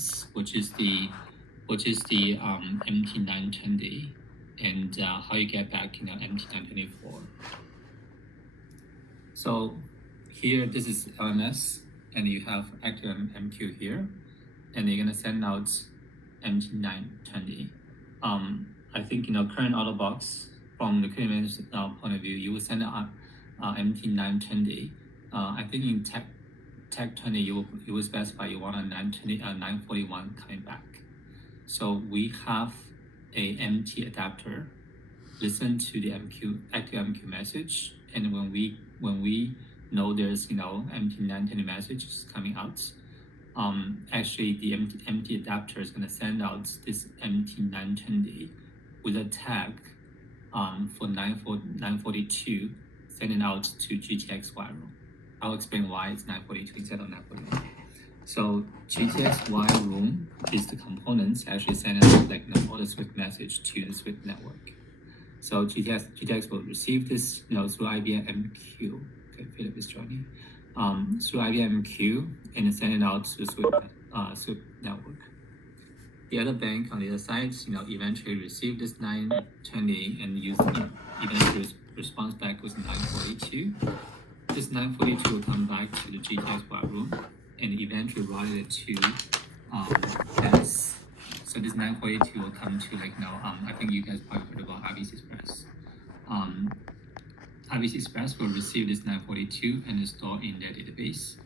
balance, which is the MT920, and how you get back MT924. So here, this is LMS, and you have active MQ here, and you're gonna send out MT920. I think current out of box from the current manager point of view, you will send out MT920. I think in tech 20 you will specify you want a 941 coming back. So we have a MT adapter listen to the active MQ message, and when we know there's MT920 message is coming out, actually the MT adapter is going to send out this MT920 with a tag for 942, sending out to GTX Y room. I'll explain why it's 942 instead of 941. So GTX Y room is the components actually sending out all the Swift message to the Swift network. So GTX will receive this through IBM MQ. Okay, Philip is joining. Through IBM MQ and send it out to the Swift network. The other bank on the other side, eventually receive this 920 and eventually response back with 942. This 942 will come back to the GTX Y room and eventually route it to S. So this 942 will come to I think you guys probably heard about RBC Express. RBC Express will receive this 942 and store in their database.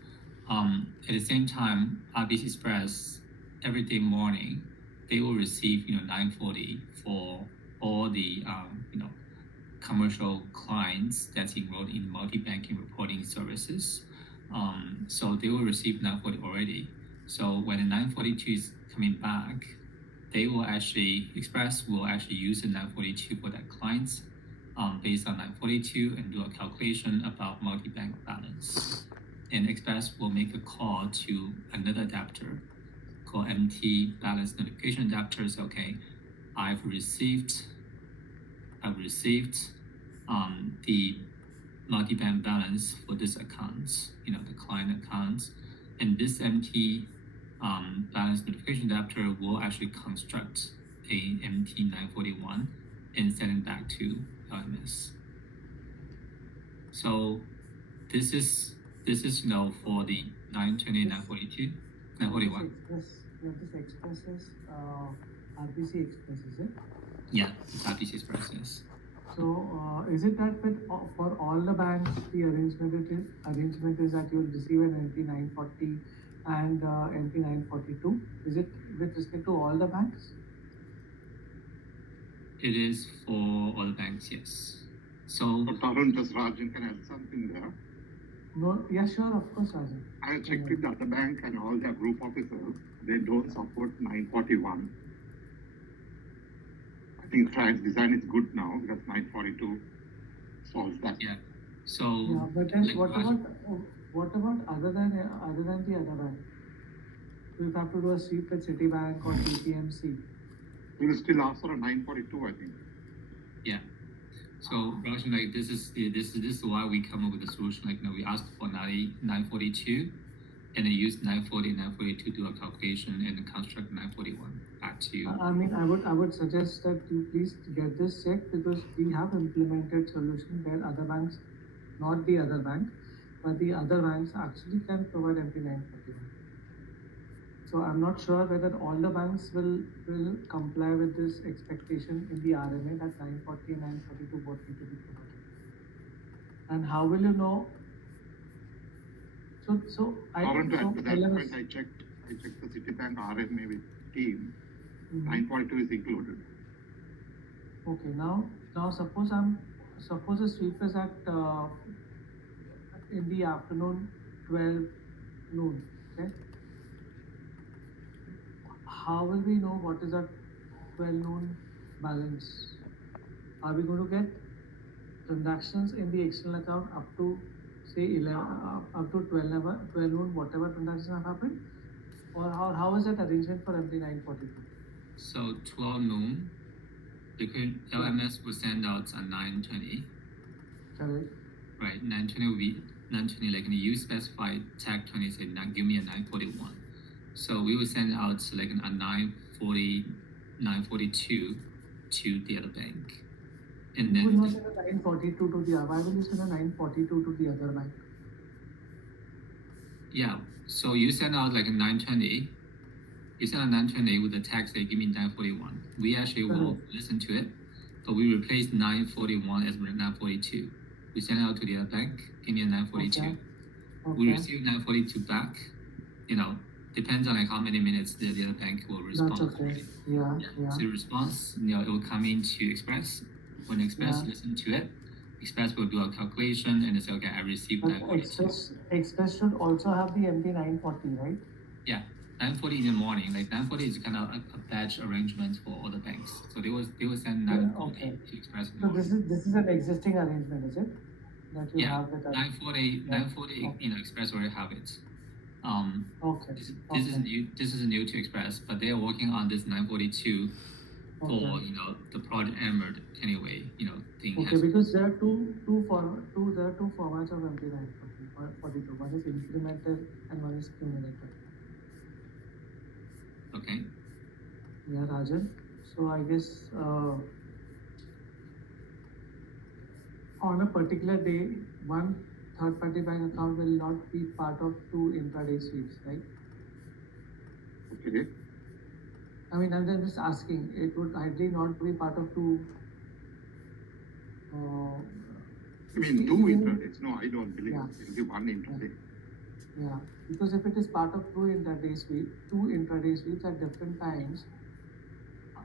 At the same time, RBC Express every day morning they will receive 940 for all the commercial clients that's enrolled in multi-banking reporting services. So they will receive 940 already. So when the 942 is coming back, Express will actually use the 942 for that clients based on 942 and do a calculation about multi-bank balance. And Express will make a call to another adapter called MT balance notification adapter. So, okay, I've received the multi-bank balance for this account, the client accounts, and this MT balance notification adapter will actually construct a MT941 and send it back to LMS. So this is for the 920, 942, 941. This Express is RBC Express, is it? Yeah, it's RBC Express, yes. So is it that for all the banks the arrangement is that you will receive an MT940 and MT942? Is it with respect to all the banks? It is for all the banks, yes. So Tarun, does Rajan can add something there? No, yeah, sure, of course, Rajan. I checked with the other bank and all their group officers. They don't support 941. I think Triumph's design is good now because 942 solves that. Yeah. So yeah, but then what about other than the other bank? We have to do a sweep with Citibank or TPMC. We will still ask for a 942, I think. Yeah. So Rajan, this is why we come up with a solution. We asked for 942, and then use 940 and 942 to do a calculation and construct 941 back to you. I mean, I would suggest that you please get this checked because we have implemented solution where other banks, not the other bank, but the other banks actually can provide MT941. So I'm not sure whether all the banks will comply with this expectation in the RMA that 940 and 942 both need to be provided. And how will you know? So I checked the Citibank RMA with team. 942 is included. Okay, now suppose the sweep is at in the afternoon 12 noon. Okay. How will we know what is our 12 noon balance? Are we going to get transactions in the external account up to say 11 up to 12 noon, whatever transactions have happened, or how is that arrangement for MT942? So 12 noon, the LMS will send out a 920. Correct. Right, 920 will be 920. You specify tag 20, say give me a 941. So we will send out like a 942 to the other bank. And You will not then, send a 942 to the other. Why will you send a 942 to the other bank? yeah, so you send out like a 920. You send a 920 with the text that give me 941. We actually will listen to it, but we replace 941 as 942. We send it out to the other bank, give me a 942. Okay. We receive 942 back. You know, depends on like how many minutes the other bank will respond. That's okay. Right? Yeah. So the response, you know, it will come into Express. When Express listen to it, Express will do a calculation and say, okay, I received But 942. Express should also have the MT940, right? Yeah, 940 in the morning. Like 940 is kind of a batch arrangement for all the banks. So they will send 940 to Express. So this is an existing arrangement, is it? That you have with us. 940. You know, Express already have it. This is new. This is new to Express, but they are working on this 942 for you know the project Emerald anyway. You know, thing. Okay, because there are two formats of MT942. One is incremental and one is cumulative. Okay. Yeah, Rajan. So I guess on a particular day, one third-party bank account will not be part of two intraday sweeps, right? Okay. I mean, I'm just asking. It would ideally not be part of two. I mean, two intradays? No, I don't believe it will be one intraday. Yeah, because if it is part of two intraday sweeps at different times,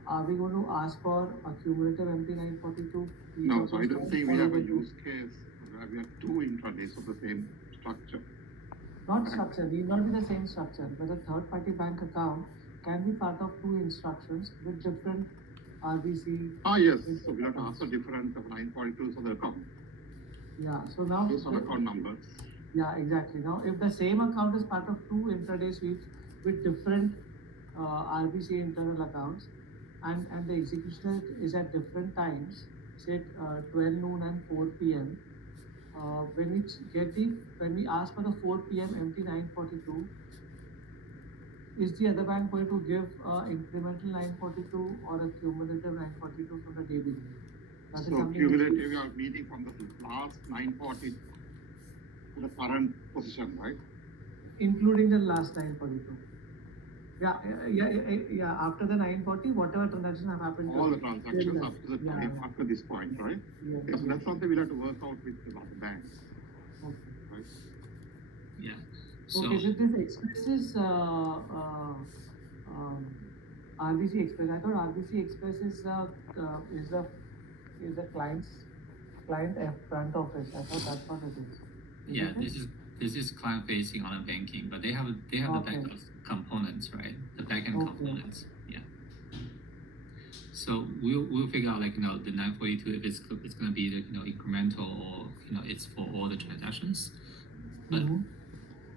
are we going to ask for a cumulative MT942? No, so I don't think we have a use case where we have two intradays of the same structure. Not structure, need not be the same structure, but a third-party bank account can be part of two instructions with different RBC. Yes, so we have to ask the difference of 942s of the account. Yeah, so now based on account numbers. Yeah, exactly. Now, if the same account is part of two intraday sweeps with different RBC internal accounts, and the execution is at different times, say 12 noon and 4 p.m. When we ask for the 4 p.m. MT942, is the other bank going to give incremental 942 or a cumulative 942 from the day beginning? So cumulative, we are meeting from the last 940 to the current position, right? Including the last 942. Yeah. After the 940, whatever transactions have happened. All the transactions up to the time after this point, right? Yes, that's something we'll have to work out with the other banks. Okay. Right? Yeah. So, okay, so this Express is RBC Express. I thought RBC Express is the client front office. I thought that's what it is. Yeah, this is client facing on banking, but they have the back components, right? The backend components. Yeah. So we'll figure out like you know the 942 if it's gonna be like, you know incremental or you know it's for all the transactions. But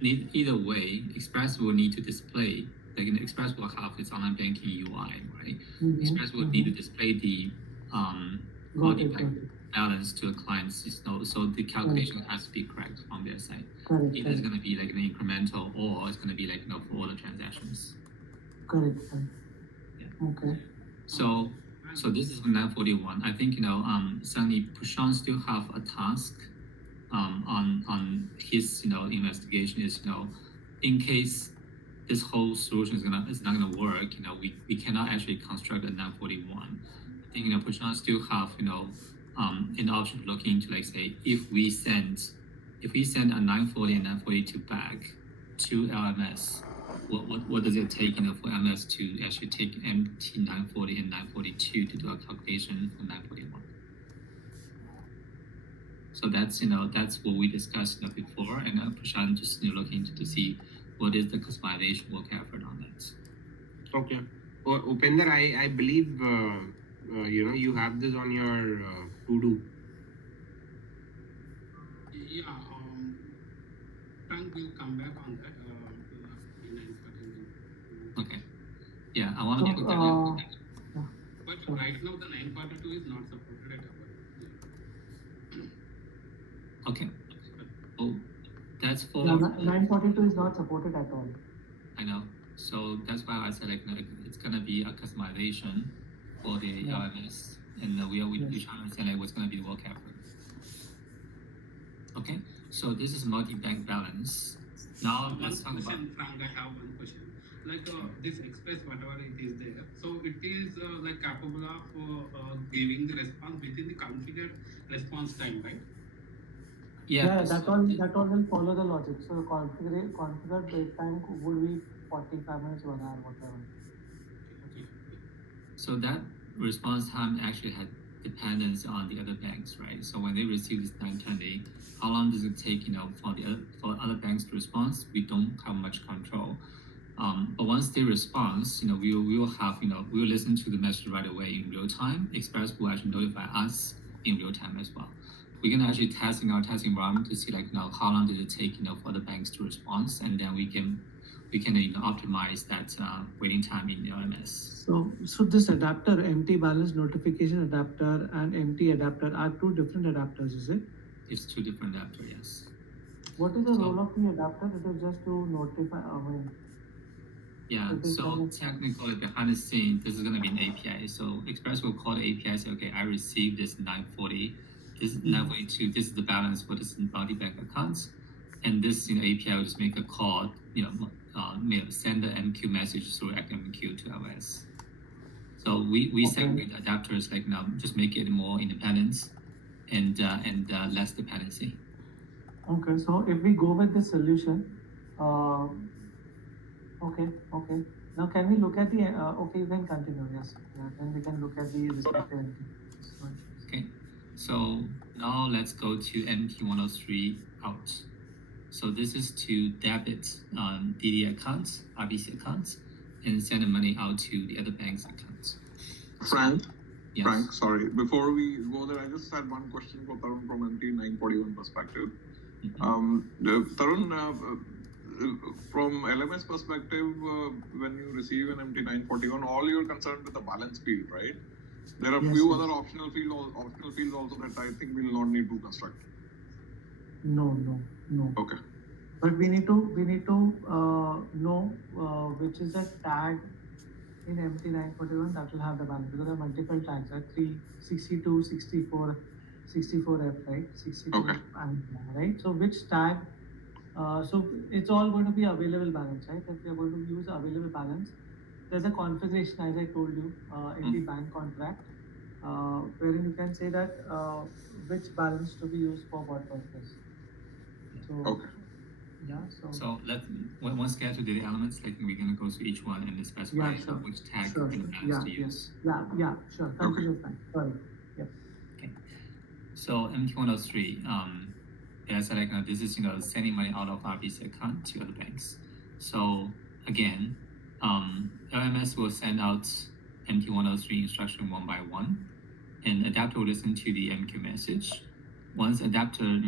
either way, Express will need to display like you know, Express will have its online banking UI, right? Express will need to display the balance to the clients, so the calculation has to be correct on their side. Either it's going to be like an incremental or it's going to be like you know for all the transactions. Correct. Yeah. Okay. So this is 941. I think you know Sunny Prashant still have a task on his you know investigation is you know in case this whole solution is not gonna work, you know we cannot actually construct a 941. I think you know Prashant still have you know an option to look into, like say if we send a 940 and 942 back to LMS, what does it take you know for LMS to actually take MT 940 and 942 to do a calculation for 941? So that's you know that's what we discussed you know, before, and Prashant just you know looking to see what is the customization work effort on that. Okay. Upender, I believe you know you have this on your to-do. Yeah, Frank will come back on that in 942. Okay. Yeah, I want to put that. But right now the 942 is not supported at all. Okay. Oh, that's for 942 is not supported at all. I know. So that's why I said like it's gonna be a customization for the Yeah. LMS, and we Yes. try to understand like what's gonna be the work effort. Okay, so this is multi-bank balance. Now One let's talk about. question, Frank. I have one question. Like this Express, whatever it is there, so it is like capable of giving the response within the configured response time, right? Yeah, so that all will follow the logic. So the configured wait time would be 45 minutes, 1 hour, whatever. So that response time actually had dependence on the other banks, right? So when they receive this 920, how long does it take, for other banks to respond? We don't have much control. But once they respond, we will have, we will listen to the message right away in real time. Express will actually notify us in real time as well. We can actually test in our test environment to see how long did it take, for the banks to respond, and then we can optimize that waiting time in LMS. So this adapter, empty balance notification adapter and empty adapter are two different adapters, is it? It's two different adapters, yes. What is the role of the adapter? It is just to notify. Yeah, so technically behind the scene, this is going to be an API. So Express will call the API, say, okay, I received this 940, this is 942, this is the balance for this multi-bank accounts. And this API will just make a call, send the MQ message through ActiveMQ to LS. So we segregate adapters just make it more independence and less dependency. Okay, so if we go with the solution, okay. Now can we look at the, okay, you can continue, yes. Yeah, then we can look at the respective entities. Okay, so now let's go to MT103 out. So this is to debit DD accounts, RBC accounts, and send the money out to the other bank's accounts. Frank, Yes. Frank, sorry. Before we go there, I just had one question for Tarun from MT941 perspective. Tarun, from LMS perspective, when you receive an MT941, all you're concerned with the balance field, right? There are few other optional fields also that I think we'll not need to construct. No. Okay. But we need to know which is the tag in MT941 that will have the balance, because there are multiple tags, right? 362, 64, 64F, right? 62 Okay. and right. So which tag? So it's all going to be available balance, right? If we are going to use available balance, there's a configuration, as I told you, in the bank contract, wherein you can say that which balance to be used for what purpose. So, Okay. yeah. So once get to the elements, we're gonna go through each one and specify which tag and balance to use. Yeah, sure. Continue, Frank. Sorry. Yep. Okay. So MT103, they said this is sending money out of RBC account to other banks. So again, LMS will send out MT103 instruction one by one, and adapter will listen to the MQ message. Once adapter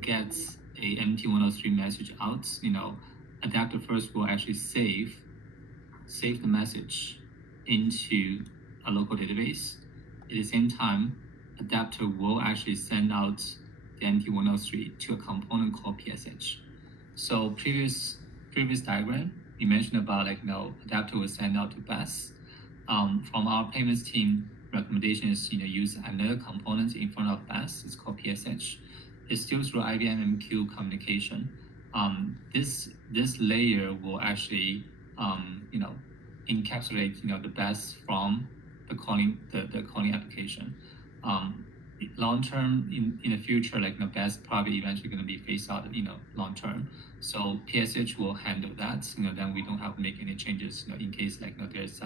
gets a MT103 message out, adapter first will actually save the message into a local database. At the same time, adapter will actually send out the MT103 to a component called PSH. So previous diagram, we mentioned about adapter will send out to BAS. From our payments team, recommendation is use another component in front of BAS. It's called PSH. It's still through IBM MQ communication. This layer will actually encapsulate the BAS from the calling application. Long term, in the future, BAS probably eventually going to be phased out, long term. So PSH will handle that. Then we don't have to make any changes. In case there's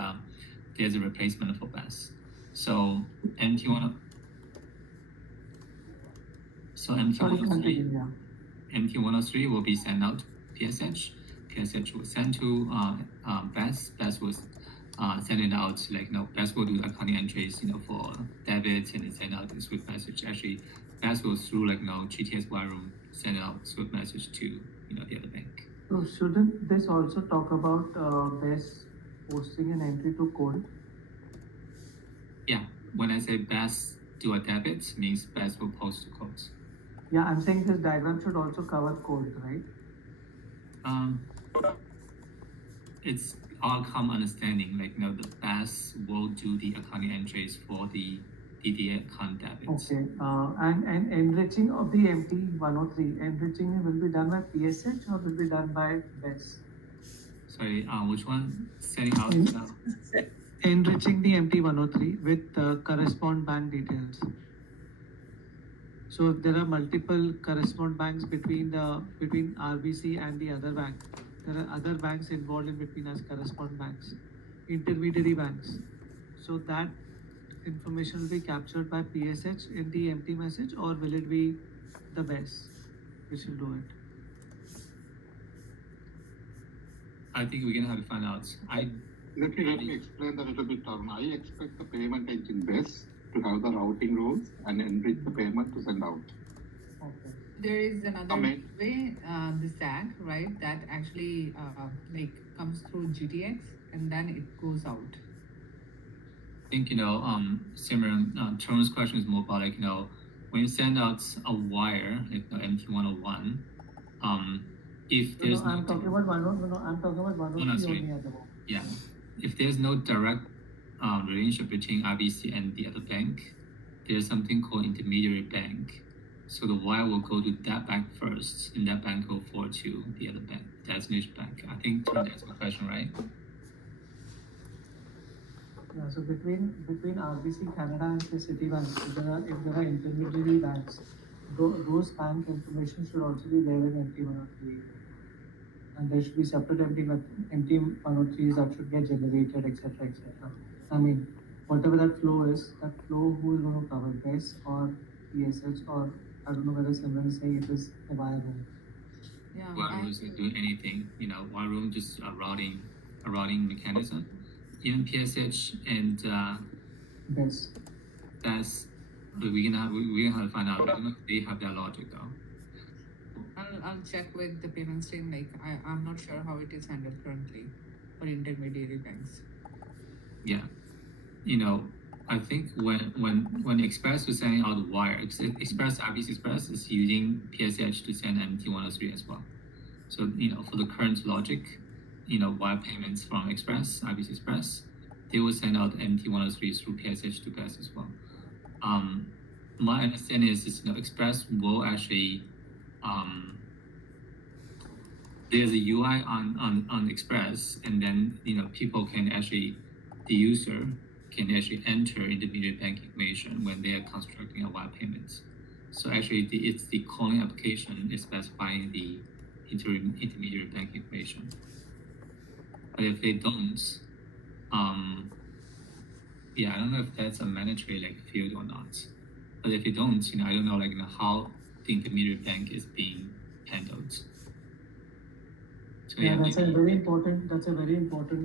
a replacement for BAS. So MT103 will be sent out to PSH. PSH will send to BAS. BAS will send it out BAS will do accounting entries for debit and send out the Swift message. Actually, BAS will through GTS wire room send out Swift message to the other bank. So shouldn't this also talk about BAS posting an entry to code? Yeah, when I say BAS do a debit, means BAS will post to code. Yeah, I'm saying this diagram should also cover code, right? it's our common understanding, like, the BAS will do the accounting entries for the DDA account debits. Okay, and enriching of the MT103, enriching will be done by PSH or will be done by BES? Sorry, which one? Sending out. Enriching the MT103 with correspond bank details. So if there are multiple correspond banks between RBC and the other bank, there are other banks involved in between as correspond banks, intermediary banks. So that information will be captured by PSH in the empty message, or will it be the BES which will do it? I think we're gonna have to find out. Let me explain that a little bit, Tarun. I expect the payment engine BES to have the routing rules and enrich the payment to send out. Okay. There is another Amen. way, the SAG, right, that actually like comes through GTX and then it goes out. I think, Simran, Tarun's question is more about, like, when you send out a wire, like MT101, if there's I'm talking about 103 103. only at the moment. Yeah, if there's no direct relationship between RBC and the other bank, there's something called intermediary bank. So the wire will go to that bank first, and that bank will forward to the other bank, destination bank. I think that's my question, right? Yeah, so between RBC Canada and the Citibank, if there are intermediary banks, those bank information should also be there in MT103, and there should be separate MT103s that should get generated, etc., etc. I mean, whatever that flow is, who is going to cover BES or PSH, or I don't know whether Simran is saying it is a wire room. Yeah. Wire room isn't doing anything. Wire room just a routing mechanism. Even PSH and BES. that's, but we're gonna have to find out. I don't know if they have that logic though. I'll check with the payments team. Like I'm not sure how it is handled currently for intermediary banks. Yeah, I think when Express was sending out the wire, RBC Express is using PSH to send MT103 as well. So for the current logic, wire payments from RBC Express, they will send out MT103 through PSH to BES as well. My understanding is Express will actually there's a UI on Express, and then people can actually, the user can actually enter intermediate bank information when they are constructing a wire payment. So actually, it's the calling application is specifying the intermediate bank information. But if they don't, I don't know if that's a mandatory field or not. But if they don't, I don't know how the intermediate bank is being handled. So That's a very important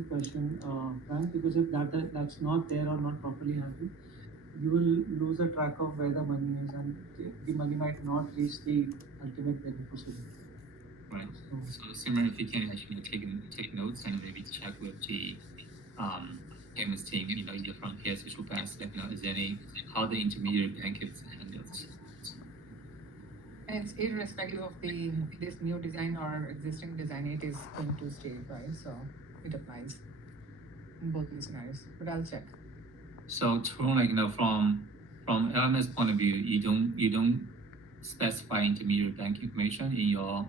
question, Frank, because if that's not there or not properly handled, you will lose a track of where the money is, and the money might not reach the ultimate beneficiary. Right. So Simran, if you can actually take notes and maybe check with the payments team, either from PSH or BES, is there how the intermediate bank is handled. And it's irrespective of this new design or existing design, it is going to stay, right? So it applies in both these scenarios. But I'll check. So Tarun, from LMS point of view, you don't specify intermediate bank information in your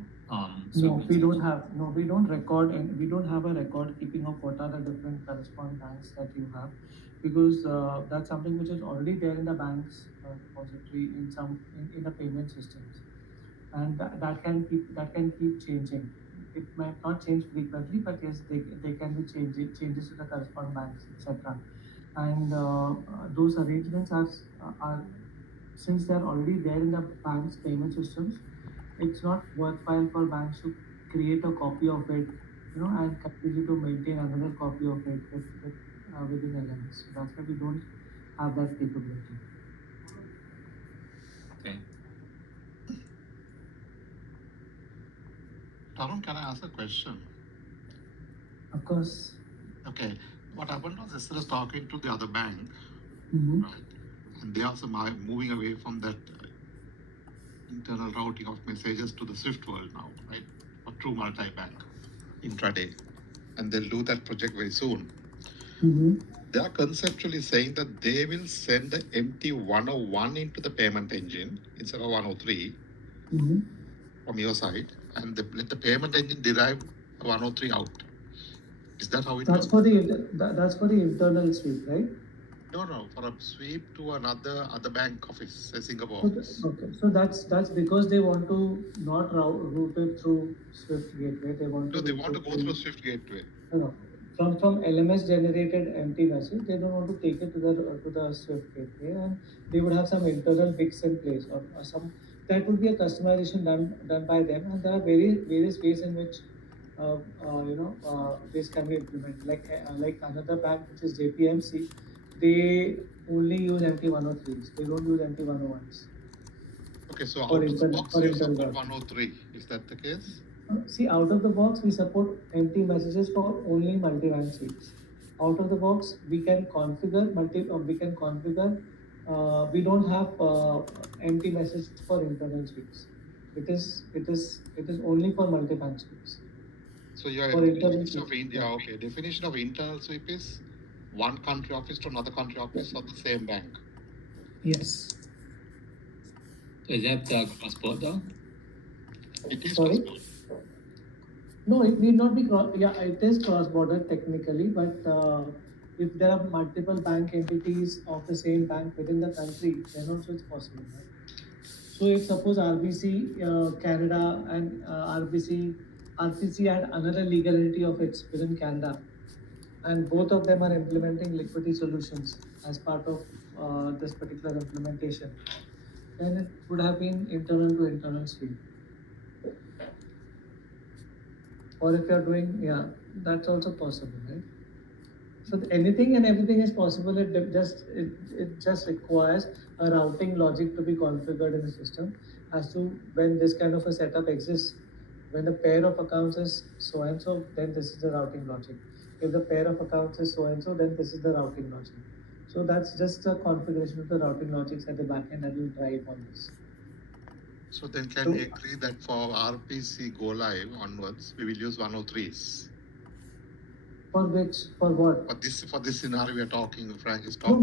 No, we don't record, and we don't have a record keeping of what are the different corresponding banks that you have, because that's something which is already there in the bank's repository in the payment systems, and that can keep changing. It might not change frequently, but yes, they can be changes to the corresponding banks, etc. And those arrangements are since they are already there in the bank's payment systems, it's not worthwhile for banks to create a copy of it, and continue to maintain another copy of it within LMS. So that's why we don't have that capability. Okay. Tarun, can I ask a question? Of course. Okay. What happened was Esther is talking to the other bank, Mm-hmm. right? And they also moving away from that internal routing of messages to the Swift world now, right? Or true multi-bank intraday. and they'll do that project very soon. Mm-hmm. They are conceptually saying that they will send the MT101 into the payment engine instead of 103 Mm-hmm. from your side, and let the payment engine derive 103 out. Is that how it That's works? for that's for the internal sweep, right? No, for a sweep to other bank office, a Singapore So office. okay, so that's because they want to not route it through Swift Gateway. They want No, to they route want to it go through Swift Gateway. No. From LMS generated empty message, they don't want to take it to the Swift Gateway, and they would have some internal fix in place, or some that would be a customization done by them, and there are various ways in which this can be implemented. Like another bank, which is JPMC, they only use MT103s. They don't use MT101s. Okay, so For out of the internal- box for you internal support routing. 103. Is that the case? See, out of the box, we support empty messages for only multi-bank sweeps. Out of the box, we can configure we don't have empty messages for internal sweeps. It is only for multi-bank sweeps. So your For internal definition of sweeps, India, okay, definition of internal sweep is one country office to another country office of the same bank. Yes. Is that cross-border? It is Sorry? cross-border. No, it need not be it is cross-border technically, but if there are multiple bank entities of the same bank within the country, then also it's possible, right? So if suppose RBC Canada and RBC and another legal entity of its within Canada, and both of them are implementing liquidity solutions as part of this particular implementation, then it would have been internal to internal sweep. Or if you're doing, that's also possible, right? So anything and everything is possible. It just requires a routing logic to be configured in the system as to when this kind of a setup exists. When the pair of accounts is so and so, then this is the routing logic. If the pair of accounts is so and so, then this is the routing logic. So that's just a configuration of the routing logics at the back end that will drive on this. So then can we agree that for RPC go live onwards, we will use 103s? For which? For what? For this scenario we are talking, Frank is No talking.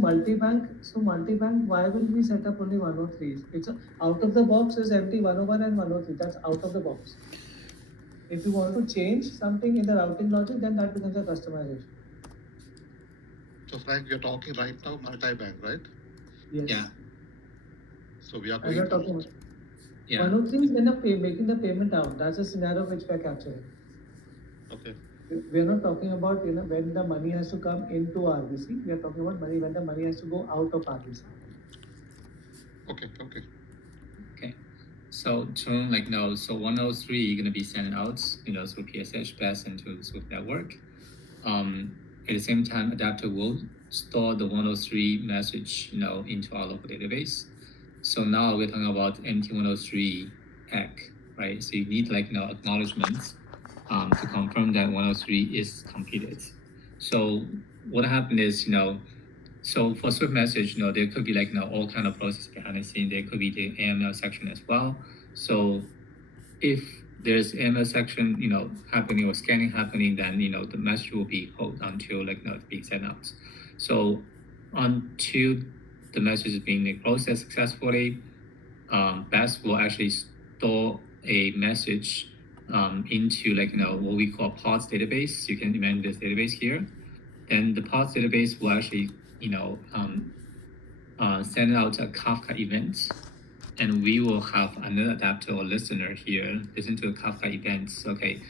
multi-bank. So multi-bank, why will we set up only 103s? It's out of the box is empty 101 and 103. That's out of the box. If you want to change something in the routing logic, then that becomes a customization. So Frank, we are talking right now multi-bank, right? Yes. Yeah. So we are And going we're talking to... Yeah. 103 is when making the payment out. That's a scenario which we're capturing. Okay. We are not talking about when the money has to come into RBC. We are talking about money when the money has to go out of RBC. Okay. So to so 103 gonna be sent out, through PSH best into Swift network. At the same time, adapter will store the 103 message, into our local database. So now we're talking about MT103 ACK, right? So you need acknowledgements to confirm that 103 is completed. So what happened is, so for Swift message, there could be all kind of process behind the scene. There could be the AML section as well. So if there's AML section, happening or scanning happening, then the message will be held until it's being sent out. So until the message is being processed successfully, BEST will actually store a message into what we call pods database. You can imagine this database here. Then the pods database will actually send out a Kafka event, and we will have another adapter or listener here listen to a Kafka event. Okay,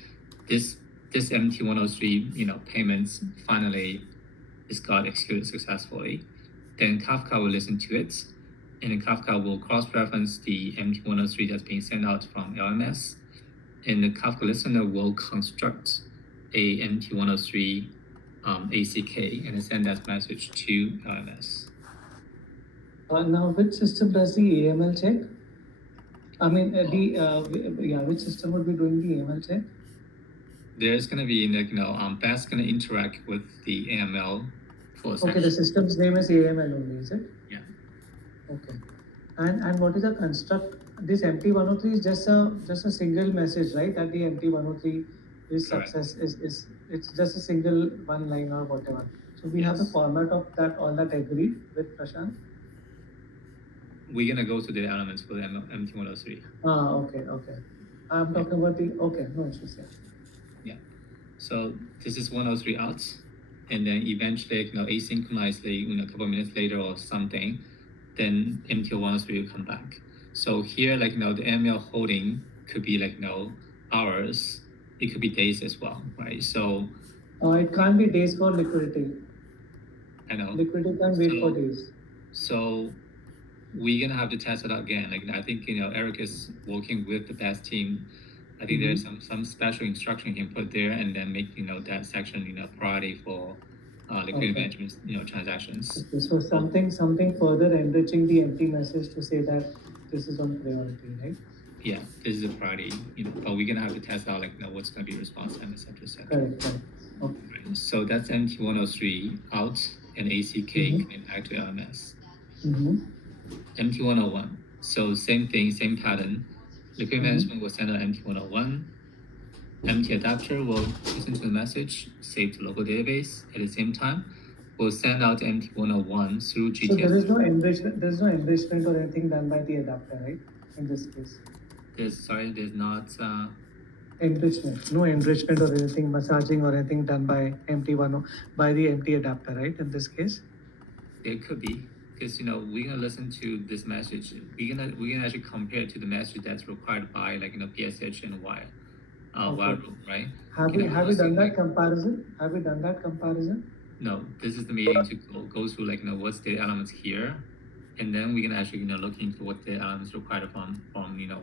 this MT103 payments finally is got executed successfully. Then Kafka will listen to it, and then Kafka will cross-reference the MT103 that's being sent out from LMS, and the Kafka listener will construct a MT103 ACK and send that message to LMS. Now, which system does the AML check? I mean, which system would be doing the AML check? There's going to be BEST going to interact with the AML for a Okay, the system's name is AML only, is it? Yeah. Okay. And what is the construct? This MT103 is just a single message, right? That the MT103 is Correct. success is it's just a single one line or whatever. So we have the Yes. format of that, all that agreed with Prashant. We're gonna go to the elements for the MT103. Okay. I'm Yeah. talking about the, okay, no issues, yeah. So this is 103 out, and then eventually, asynchronously, a couple minutes later or something, then MT103 will come back. So here, the ML holding could be hours, it could be days as well, right? So It can't be days for liquidity. I know. Liquidity can wait for So- days. So we're gonna have to test it out again. I think Eric is working with the best team. I think there's some special instruction he can put there, and then make that section priority for liquidity Okay. management transactions. Okay, so something further enriching the empty message to say that this is on priority, right? Yeah, this is a priority. But we're gonna have to test out what's gonna be response time, etc. etc. Correct. Okay. Right. So that's MT103 out, and ACK coming back to LMS. Mm-hmm. MT101. So same thing, same pattern. Liquid management will send out MT101. MT adapter will listen to the message, save to local database. At the same time, we'll send out MT101 through GTS. So there is no enrichment or anything done by the adapter, right? In this case. There's not Enrichment. No enrichment or anything, massaging or anything done by by the MT adapter, right? In this case. It could be, because we're gonna listen to this message. We're gonna actually compare it to the message that's required by PSH and wire room, right? Have we done that comparison? Have we done that comparison? No, this is the meeting to go through what's the elements here, and then we're gonna actually look into what the elements required from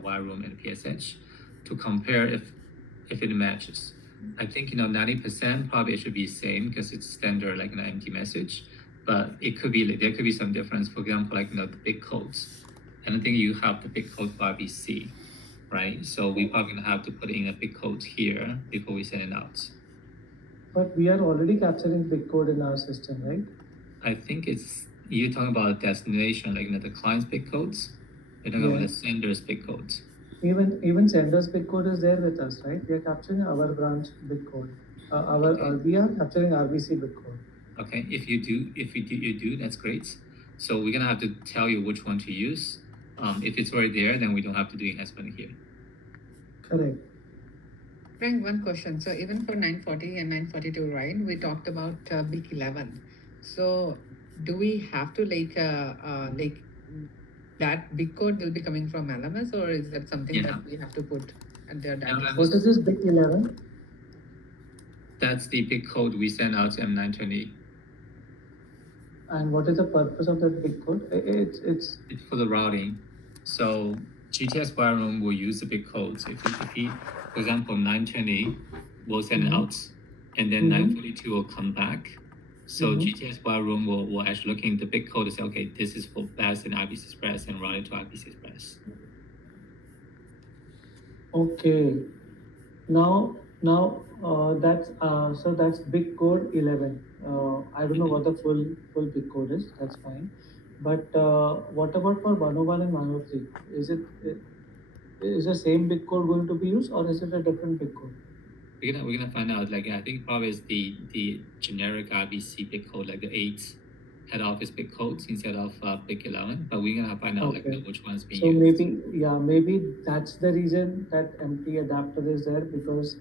wire room and PSH to compare if it matches. I think 90% probably it should be same because it's standard an empty message, but it could be there could be some difference. For example, the big codes. I don't think you have the big code for RBC, right? So we probably gonna have to put in a big code here before we send it out. But we are already capturing big code in our system, right? I think you're talking about destination, the client's big codes. You're talking about the sender's big codes. Even sender's big code is there with us, right? We are capturing our branch big code. We are capturing RBC big code. Okay, if you do, that's great. So we're gonna have to tell you which one to use. If it's already there, then we don't have to do enhancement here. Correct. Frank, one question. So even for 940 and 942, right? We talked about big 11. So do we have to that big code will be coming from LMS, or is that something that we have to put at their data? LMS. What is this big 11? That's the big code we send out to M920. And what is the purpose of that big code? It's for the routing. So GTS wire room will use the big codes. If for example, 920 will send it out, and then 942 will come back. So GTS wire room will actually look in the big code and say, okay, this is for BAS and RBC Express, and route it to RBC Express. okay. Now that's big code 11. I don't know what the full big code is. That's fine. But what about for 101 and 103? Is the same big code going to be used, or is it a different big code? We're gonna find out. I think probably it's the generic RBC big code, the 8 head office big codes instead of big 11. But we're gonna find out which one's being used. So maybe that's the reason that empty adapter is there, because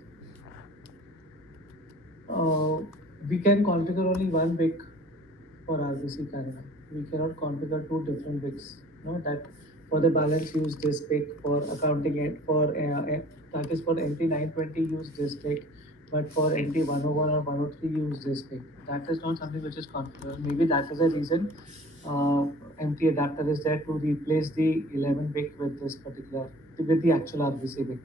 we can configure only one big for RBC Canada. We cannot configure two different bigs. That for the balance use this big, for accounting it for that is for NT920 use this big, but for NT101 or 103 use this big. That is not something which is configured. Maybe that is the reason empty adapter is there to replace the 11 big with this particular with the actual RBC big.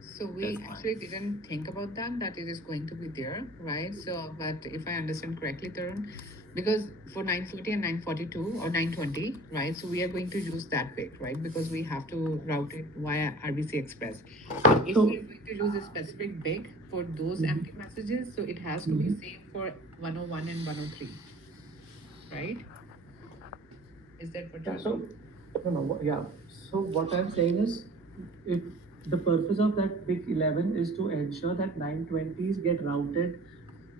So we actually didn't think about that it is going to be there, right? So, but if I understand correctly, Tarun, because for 940 and 942 or 920, right? So we are going to use that big, right? Because we have to route it via RBC Express. If we are going to use a specific big for those empty messages, so it has to be same for 101 and 103, right? Is that what you're saying? So what I'm saying is, the purpose of that big 11 is to ensure that 920s get routed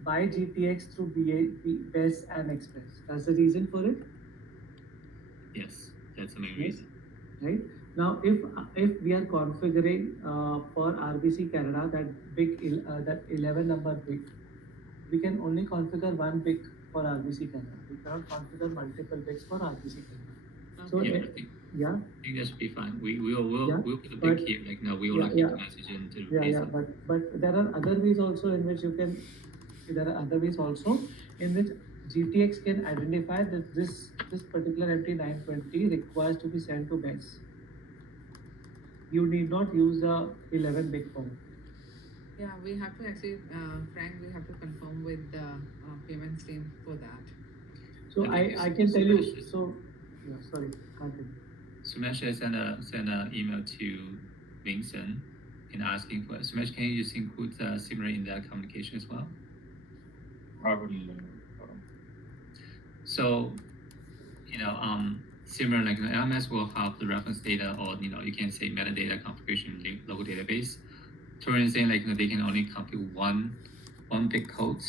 by GTX through BES and Express. That's the reason for it, Yes, that's the main Yes. reason. right? Now, if we are configuring for RBC Canada that 11 number bit, we can only configure one bit for RBC Canada. We cannot configure multiple bits for RBC Canada. So Yeah, it- I think, yeah, I think that should be fine. We'll Yeah, put a but- big here. Like now we will yeah, like hit yeah. the message into yeah, replace yeah, it. but there are other ways also in which you can. There are other ways also in which GTX can identify that this particular MT920 requires to be sent to BES. You need not use the 11 bit for it. Yeah, we have to actually, Frank, we have to confirm with the payments team for that. So Okay, I can so tell you. Sumesh- So yeah, sorry, continue. Sumesh has send a email to Vincent in asking for Sumesh. Can you just include similar in that communication as well? I will. So, similar like the LMS will have the reference data, or you can say metadata configuration link local database. Turing is saying like they can only compute one big code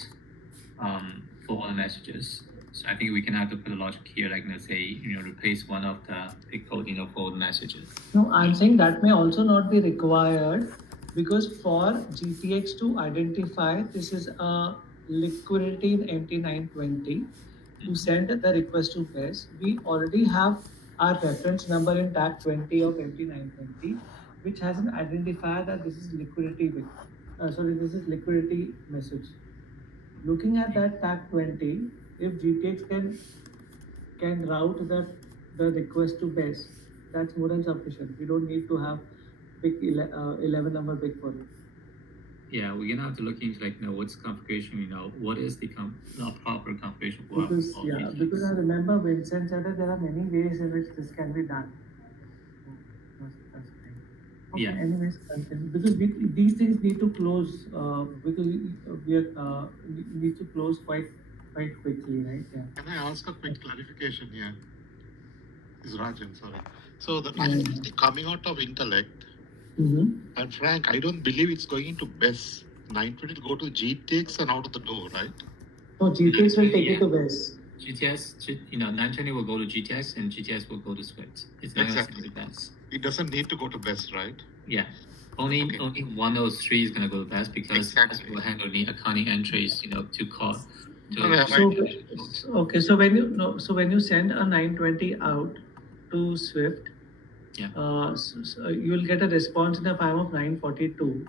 for all the messages. So I think we can have to put a logic here, like say replace one of the big code for all the messages. No, I'm saying that may also not be required because for GTX to identify this is a liquidity in MT920 to send the request to BES, we already have our reference number in tag 20 of MT920, which has an identifier that this is liquidity bit. This is liquidity message. Looking at that tag 20, if GTX can route the request to BES, that's more than sufficient. We don't need to have big 11 number big for it. Yeah, we're gonna have to look into like what's configuration. What is the proper configuration for Because all yeah, these because I things. remember Vincent said that there are many ways in which this can be done. That's fine. Okay, Yeah. anyways, continue. Because these things need to close because we are need to close quite quickly, right? Yeah. Can I ask a quick clarification here? This is Rajan, sorry. So the Yeah. 950 coming out of Intellect, Mm-hmm. and Frank, I don't believe it's going into BES. 920 will go to GTX and out of the door, right? No, GTX will take Yeah. it to BES. GTS, 920 will go to GTS and GTS will go to Swift. It's not Exactly. going to BES. It doesn't need to go to BES, right? Yeah. Only one of those three is going to go to BES because Exactly. BES will handle the accounting entries, to call. Yeah, So, right. okay, so when you send a 920 out to Swift, Yeah. so you will get a response in the form of 942,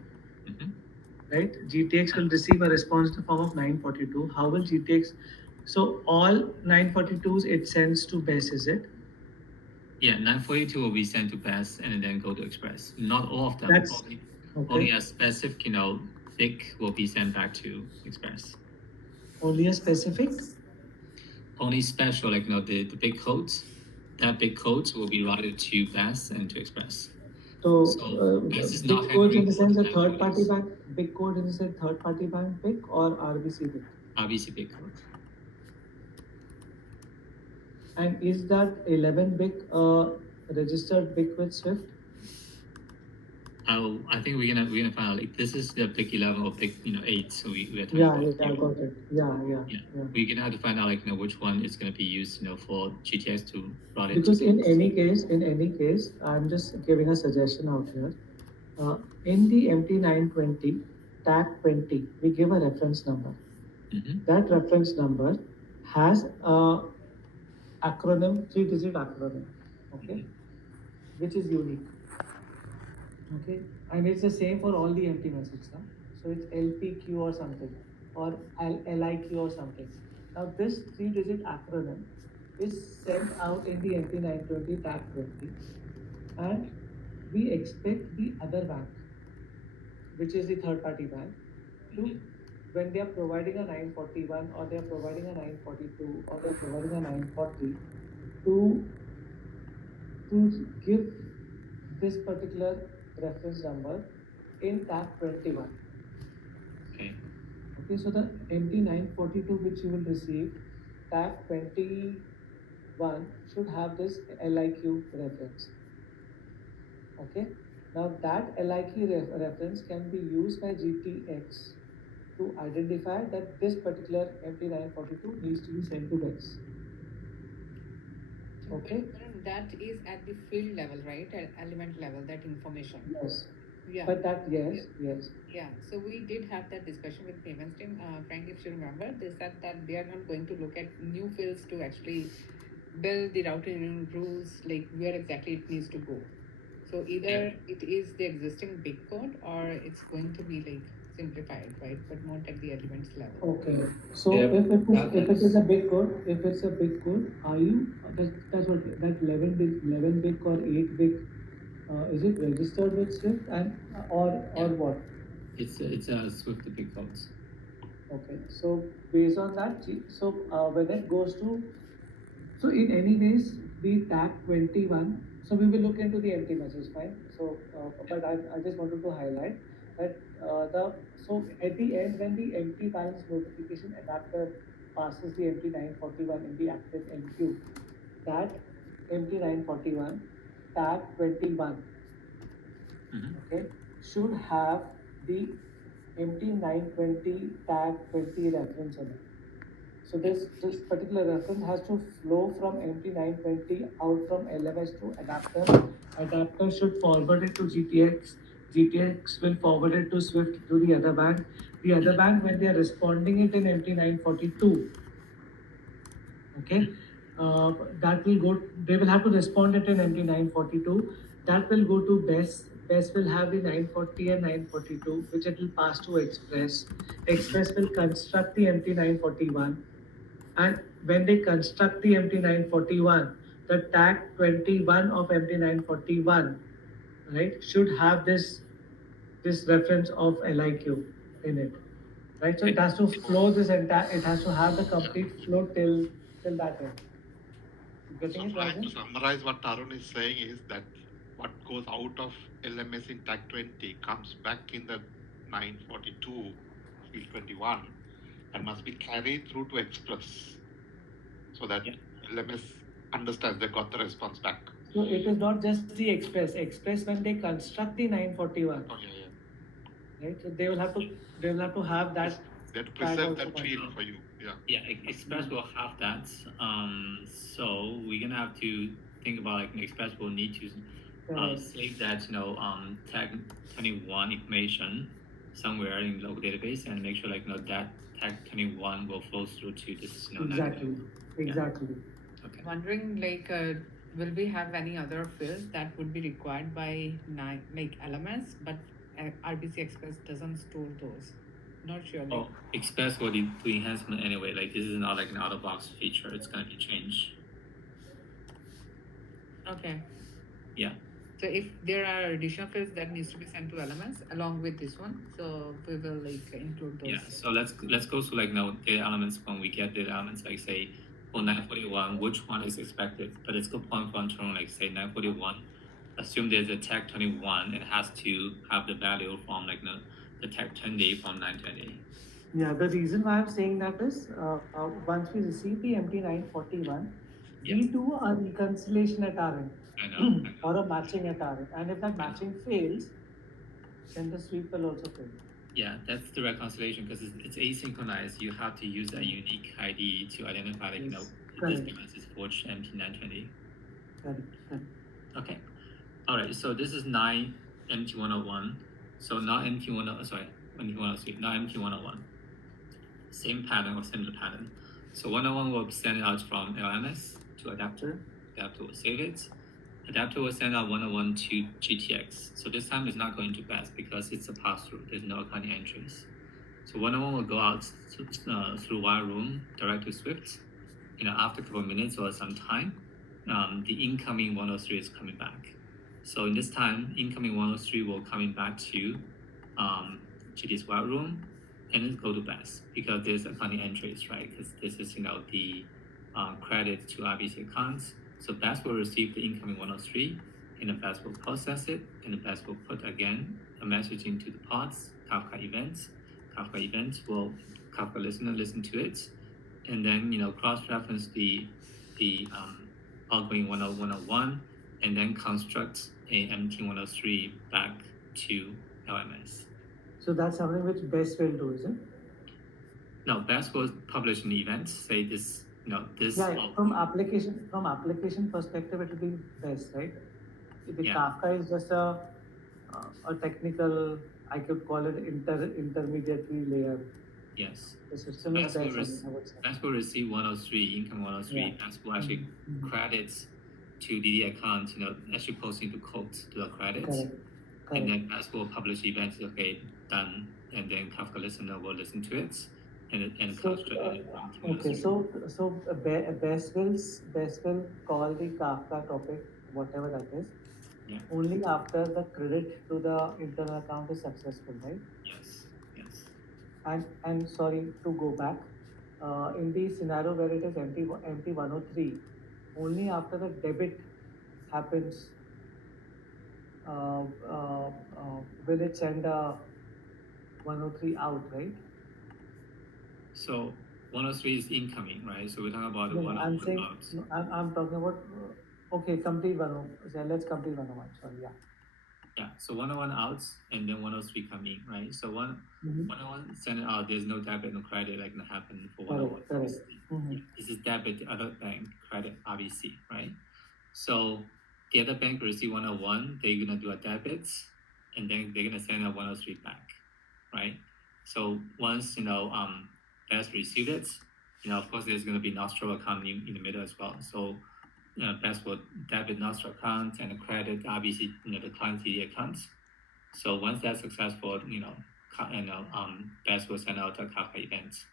Mhm. right? GTX will receive a response in the form of 942. How will GTX? So all 942s it sends to BES, is it? Yeah, 942 will be sent to BES and then go to Express. Not all of them. That's Only okay. a specific, thick will be sent back to Express. Only a specific. Only special, like the big codes. That big codes will be routed to BES and to Express. So BES is big not codes in the handling sense a all the third party codes. bank. Big code in the sense third party bank big or RBC big. RBC big code. And is that 11 big registered big with Swift? I think we're gonna find out. Like this is the big 11 or big 8. So we are talking Yeah, about I here. got it. Yeah. We're gonna have to find out like which one is gonna be used for GTS to route it. Because to in BES. any case, I'm just giving a suggestion out here. In the MT920 tag 20, we give a reference number. Mhm. That reference number has a acronym, 3-digit acronym, okay, which is unique. Okay, and it's the same for all the empty messages. Huh? So it's LPQ or something, or LIQ or something. Now this 3-digit acronym is sent out in the MT920 tag 20, and we expect the other bank, which is the third party bank, to when they are providing a 941 or they are providing a 942 or they are providing a 940 to give this particular reference number in tag 21. Okay. Okay, so the MT942 which you will receive, tag 21 should have this LIQ reference. Okay, Now that LIQ reference can be used by GTX to identify that this particular MT942 needs to be sent to BEX. Okay. But that is at the field level, right? At element level, that information. Yes. Yeah. But that, yes. Yeah, so we did have that discussion with payments team. Frank, if you remember, they said that they are not going to look at new fields to actually build the routing rules, like where exactly it needs to go. So either it is the existing big code or it's going to be like simplified, right? But not at the elements level. Okay. So Yeah, if it is a big code, are you that's what that 11 big or 8 big, is it registered with Swift and or what? it's a Swift big codes. Okay. So based on that, when it goes to, so in any ways, the tag 21. So we will look into the empty message file. So, but I just wanted to highlight that so at the end, when the empty balance notification adapter passes the empty 941 in the active MQ, that empty 941 tag 21, okay, should have the empty 920 tag 20 reference in it. So this particular reference has to flow from MT 920 out from LMS to adapter. Adapter should forward it to GTX. GTX will forward it to Swift to the other bank. The other bank, when they are responding it in MT 942, okay, that will go. They will have to respond it in MT 942. That will go to BES. BES will have the 940 and 942, which it will pass to Express. Express will construct the MT 941. And when they construct the MT941, the tag 21 of MT941, right, should have this reference of LIQ in it, right? So it has to flow this entire. It has to have the complete flow till that end. You So getting it, Frank, to Rajan? summarize what Tarun is saying is that what goes out of LMS in tag 20 comes back in the 942 field 21 and must be carried through to Express so that LMS understands they got the response back. So it is not just the Express. Express, when they construct the 941, Oh, right? So they will have to have that. They have to preserve that field for you. Yeah, Express will have that. So we're gonna have to think about like Express will need to save that tag 21 information somewhere in local database and make sure that tag 21 will flow through to this Exactly. Okay. Wondering will we have any other fields that would be required by LMS, but RBC Express doesn't store those? Not sure. Oh, Express will do enhancement anyway. Like this is not like an out of box feature. It's gonna be changed. Okay. Yeah. So if there are additional fields that needs to be sent to LMS along with this one, so we will include those. Yeah. So let's go to data elements when we get data elements. Like say for 941, which one is expected? But it's good point for Tarun. Like say 941, assume there's a tag 21. It has to have the value from the tag 20 from 920. Yeah, the reason why I'm saying that is once we receive the MT941, we do a reconciliation at our end. I know. Or a matching at our end. And if that matching fails, then the sweep will also fail. Yeah, that's the reconciliation because it's asynchronized. You have to use a unique ID to identify this device is forged MT920. Correct. Okay. All right. So this is 9 MT101. So now MT103, now MT101. Same pattern or similar pattern. So 101 will send it out from LMS to adapter. Adapter will save it. Adapter will send out 101 to GTX. So this time it's not going to BES because it's a pass-through. There's no accounting entries. So 101 will go out through wire room direct to Swift. After a couple of minutes or some time, the incoming 103 is coming back. So in this time, incoming 103 will coming back to GT's wire room and then go to BES because there's accounting entries, right? Because this is the credit to RBC accounts. So BES will receive the incoming 103 and the BES will process it and the BES will put again a message into the pods, Kafka events. Kafka events will Kafka listener listen to it and then cross-reference the outgoing 101 and then construct a MT103 back to LMS. So that's something which BEST will do, is it? No, BEST will publish an event, say this, this. Yeah, from application perspective, it will be BEST, right? The Yeah. Kafka is just a technical, I could call it intermediary layer. Yes. The system is BEST will, BEST, I would say. BEST will receive 103, income 103. Yeah. BEST will actually Mhm. credits to the account, actually posting the code to the credits. Correct. And then BEST will publish events, okay, done, and then Kafka listener will listen to it and So, construct it. okay, so BEST will call the Kafka topic, whatever that is, Yeah. only after the credit to the internal account is successful, right? Yes. And sorry to go back, in the scenario where it is empty 103, only after the debit happens, will it send a 103 out, right? So 103 is incoming, right? So we're talking about the No, I'm 101 saying, out. no, I'm talking about, okay, complete 101. So let's complete 101. Sorry, yeah. Yeah, so 101 out and then 103 come in, right? So Mhm. 101 send it out, there's no debit, no credit like gonna happen for 101. Correct. Mhm. Yeah, this is debit, the other bank, credit, RBC, right? So the other bank will receive 101, they're gonna do a debit, and then they're gonna send a 103 back, right? So once BEST receive it, of course there's gonna be Nostro account in the middle as well. So BEST will debit Nostro account and credit RBC, the client TD accounts. So once that's successful, BEST will send out a Kafka event.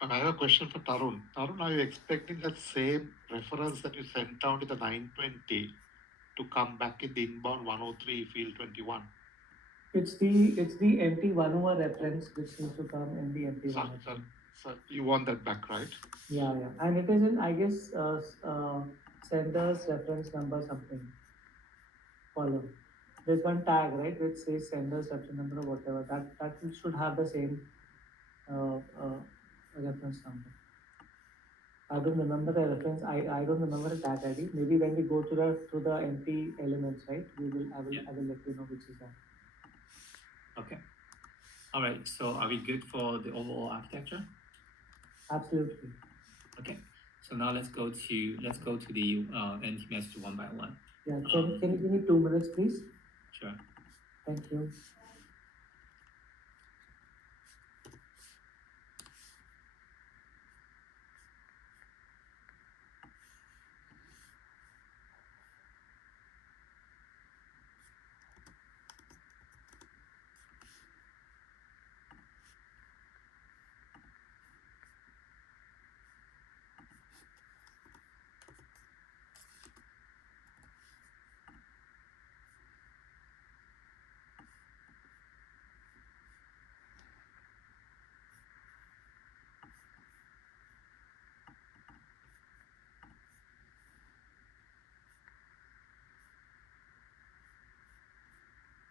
I have a question for Tarun. Tarun, are you expecting that same reference that you sent out in the 920 to come back in the inbound 103 field 21? It's the empty 101 reference which needs to come in the empty 101. So you want that back, right? Yeah, and it is in, I guess, sender's reference number something column. There's one tag, right, which says sender's reference number or whatever. That should have the same reference number. I don't remember the reference. I don't remember the tag ID. Maybe when we go to the empty elements, right? I will let you know which is that. Okay. All right. So are we good for the overall architecture? Absolutely. Okay. So now let's go to the NT message one by one. Yeah. Can you give me 2 minutes, please? Sure. Thank you.